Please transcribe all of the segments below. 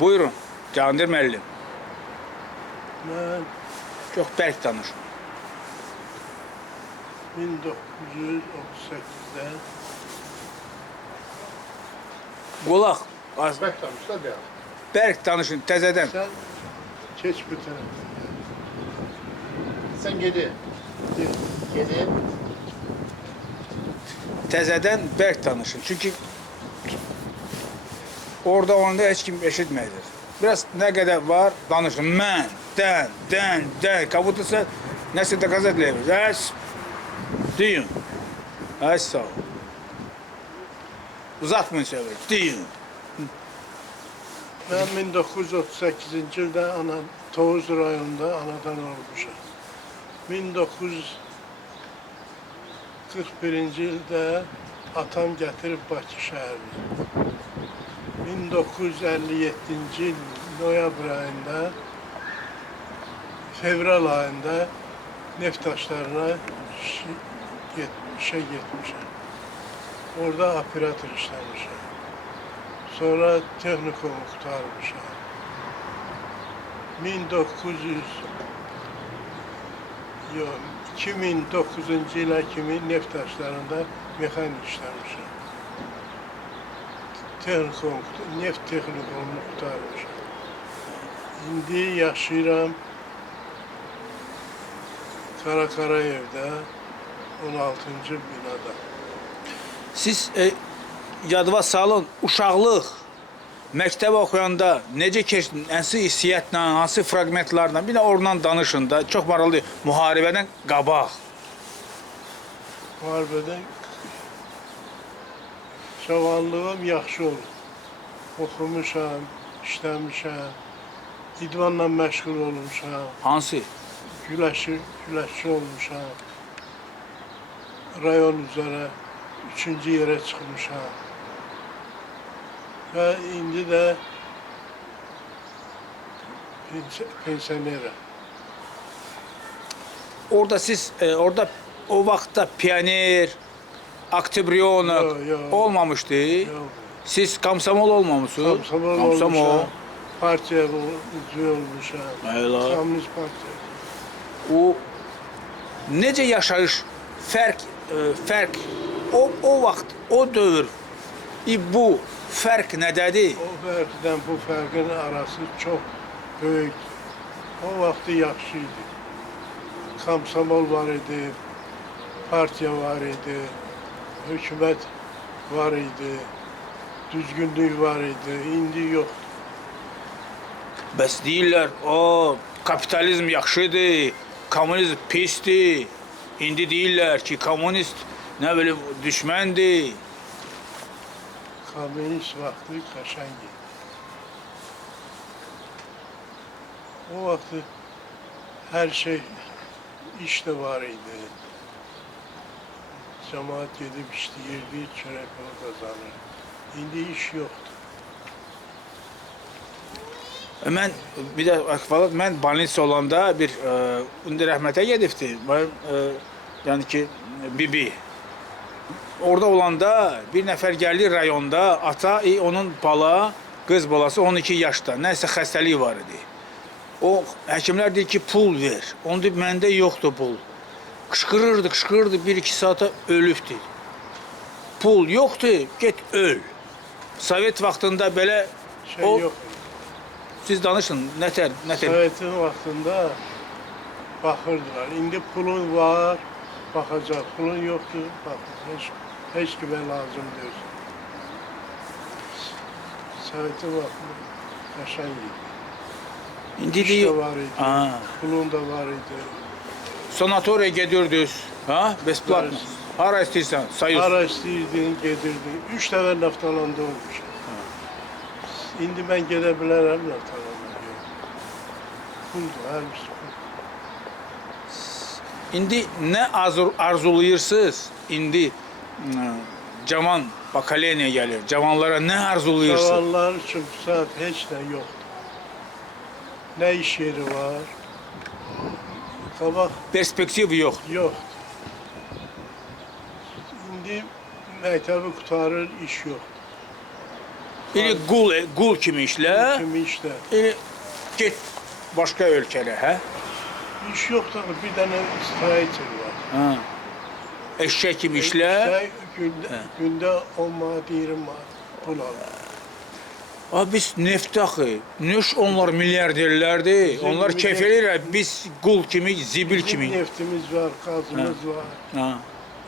Buyurun, Candir müəllim. Mən Çox bərk danışın. 1938-də Qulaq, Bək danış da deyəm. bərk danışın, təzədən. Sən keç bu tərəfə. Sen gedi. Gedi. Təzədən bərk danışın. Çünki orada onda heç kim eşitməyəcək. Biraz nə qədər var, danışın. Mən, dən. Kabutusa nəsə təqazət ləyir. Əs, deyin. Əs, sağ ol. Uzatmayın söhbət, deyin. Mən 1938-ci ildə Tovuz rayonunda anadan olmuşam. 1941-ci ildə atam gətirib Bakı şəhərini. 1957-ci il noyabr ayında, fevral ayında neft daşlarına işe getmişəm. Orada operator işləmişəm. Sonra texnikumu qurtarmışam. 2009-cu ilə kimi neft daşlarında mexanik işləmişəm. Neft texnikumunu qurtarmışam. İndi yaşayıram Karakarayev'də 16-cı binada. Siz yadıva salın, uşaqlıq, məktəb oxuyanda necə keçdin, hansı hissiyyatla, hansı fragmentlarla, bir də oradan danışın da, çox maraqlı, müharibədən qabaq. Müharibədən cavanlığım yaxşı oldu. Oxumuşam, işləmişəm, idmanla məşğul olmuşam, Hansı? güləşçi olmuşam, rayon üzrə 3-cü yerə çıxmışam. Və indi də pensionerəm. Orada siz, orada o vaxtda pioner, Oktyabrionok Yo. olmamışdı. Yox, Siz komsomol olmamışsınız? Komsomol olmuşam, partiya üzvü olmuşam, Eyvallah. Komünist partiya. O necə yaşayış, fərq, o vaxt, o dövr, bu fərq nədədir? O fərqdən bu fərqin arası çox böyük. O vaxtı yaxşı idi. Komsomol var idi, partiya var idi, hökumət var idi, düzgünlük var idi, indi yoxdur. Bəs deyirlər, o kapitalizm yaxşıdır, komünizm pisdir. İndi deyirlər ki, komünist nə bilim düşməndir. Komünist vaxtı qəşəng idi. O vaxtı hər şey, iş də var idi. Cəmaət gedib işləyirdi, çörək pulu qazanır. İndi iş yoxdur. Mən bir də əhvalat, mən balnitsa olanda bir indi rəhmətə gedibdi. Mənim yəni ki bibi. Orada olanda bir nəfər gəldi rayonda, ata onun bala, qız balası 12 yaşda, nəsə xəstəlik var idi. O həkimlər deyir ki, pul ver. Onu deyib, məndə yoxdur pul. Qışqırırdı, 1-2 saata ölübdür. Pul yoxdur, get öl. Sovet vaxtında belə Şey yoxdur. Siz danışın, nətər? Sovetin vaxtında baxırdılar. İndi pulun var, baxacaq. Pulun yoxdur, baxacaq. Heç kimə lazım deyil. Sovetin vaxtında qəşəng idi. İndi İş deyir, də var idi, pulun da var idi. sanatoriya gedirdiniz, ha? Besplatно. Hara istəyirsən, sayıyorsun. Hara istəyirdin, gedirdin. 3 dəfə naftalanda olmuşam. İndi mən gedə bilərəm naftalanda. Puldur, hər birisi pul. İndi nə arzulayırsınız? İndi cavan bakaleniya gəlir. Cavanlara nə arzulayırsınız? Cavanlar üçün bu saat heç nə yoxdur. Nə iş yeri var? Qabaq Perspektiv yoxdur. yoxdur. İndi məktəbi qurtarır, iş yoxdur. İli qul kimi işlə, Kimi işlə. ili get başqa ölkələrə, hə? İş yoxdur, bir dənə istirahətin var. Ha. Eşək kimi işlə. Gündə 10 manat, 20 manat pul alır. Biz neft axı, nüş onlar milyarderlərdir. Onlar keyf edirlər. Biz qul kimi, zibil Bizim kimi. neftimiz var, qazımız var. Ha.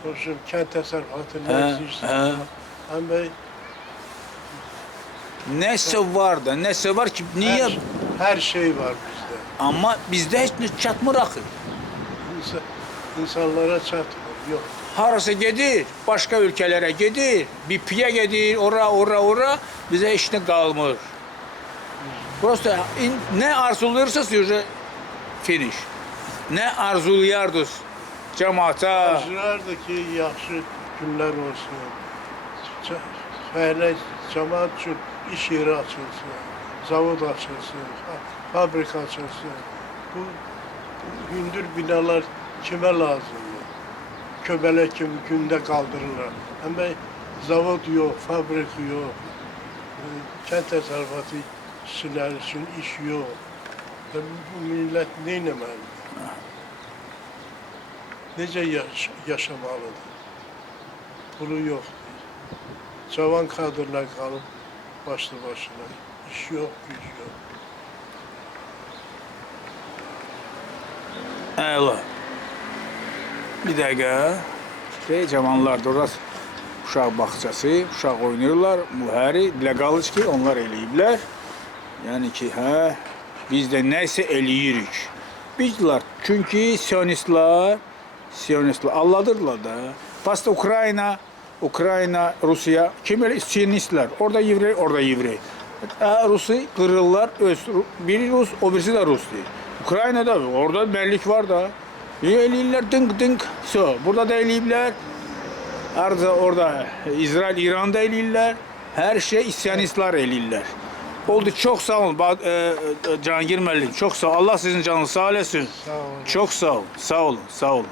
Hoşum, kənd təsərrüfatı Hə, nə istəyirsən. Amma Nəsə var da, nəsə var ki, niyə? hər şey var bizdə. Amma bizdə heç nə çatmır axı. İnsanlara çatmır, yox. Harasa gedir, başqa ölkələrə gedir, BP-yə gedir, ora, bizə heç nə qalmır. Prosta nə arzulayırsınız, yoxsa finish. Nə arzulayardınız cəmaata? Arzulardı ki, yaxşı günlər olsun. Fəhlə cəmaat üçün iş yeri açılsın, zavod açılsın, fabrika açılsın. Bu hündür binalar kimə lazımdır? Köbələk kimi gündə qaldırırlar. Amma zavod yox, fabrik yox, kənd təsərrüfatı işçiləri üçün iş yox. Bu millət nə etməlidir? Necə yaşamalıdır? Pulu yoxdur. Cavan kadrlar qalıb başlı başına. İş yox, güc yox. Əla. Bir dəqiqə. Cavanlardır, orası uşaq bağçası, uşaq oynayırlar. Mühəri, leqaliçki onlar eləyiblər. Yəni ki, hə, biz də nəsə eləyirik. Bizlər, çünki sionistlər alladırlar da. Pasta Ukrayna, Rusiya, kim elə sionistlər? Orada yevrey, orada yevrey. Rusi qırırlar, biri Rus, o birisi də Rusdur. Ukraynada, orada bəllik var da. Eləyirlər, dınq, burada da eləyiblər. Orada İsrail, İran'da eləyirlər. Hər şey isyanistlər eləyirlər. Oldu, çox sağ olun Cahangir müəllim, çox sağ olun. Allah sizin canınızı sağ eləsin. Sağ olun. Çox sağ olun, sağ olun.